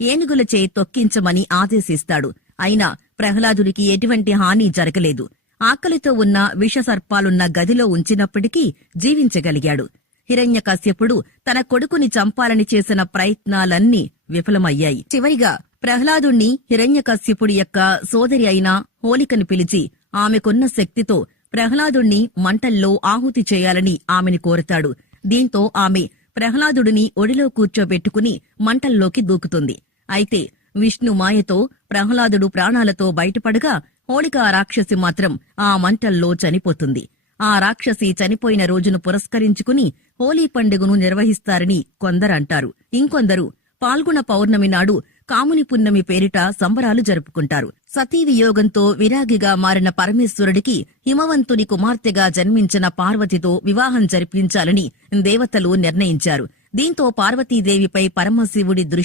ఏనుగులచే తొక్కించమని ఆదేశిస్తాడు. అయినా ప్రహ్లాదుడికి ఎటువంటి హాని జరగలేదు. ఆకలితో ఉన్న విషసర్పాలున్న గదిలో ఉంచినప్పటికీ జీవించగలిగాడు. హిరణ్యకశ్యపుడు తన కొడుకుని చంపాలని చేసిన ప్రయత్నాలన్నీ విఫలమయ్యాయి. చివరిగా ప్రహ్లాదుణ్ణి హిరణ్యకశ్యపుడి యొక్క సోదరి అయిన హోలికను పిలిచి ఆమెకున్న శక్తితో ప్రహ్లాదుణ్ణి మంటల్లో ఆహుతి చేయాలని ఆమెని కోరతాడు. దీంతో ఆమె ప్రహ్లాదుడిని ఒడిలో కూర్చోబెట్టుకుని మంటల్లోకి దూకుతుంది. అయితే విష్ణు మాయతో ప్రహ్లాదుడు ప్రాణాలతో బయటపడగా హోళికా రాక్షసి మాత్రం ఆ మంటల్లో చనిపోతుంది. ఆ రాక్షసి చనిపోయిన రోజును పురస్కరించుకుని హోలీ పండుగను నిర్వహిస్తారని కొందరంటారు. ఇంకొందరు పాల్గొన పౌర్ణమి నాడు కాముని పున్నమి పేరిట సంబరాలు జరుపుకుంటారు. సతీ వియోగంతో విరాగిగా మారిన పరమేశ్వరుడికి హిమవంతుని కుమార్తెగా జన్మించిన పార్వతితో వివాహం జరిపించాలని దేవతలు నిర్ణయించారు. దీంతో పార్వతీదేవిపై పరమశివుడి దృష్టి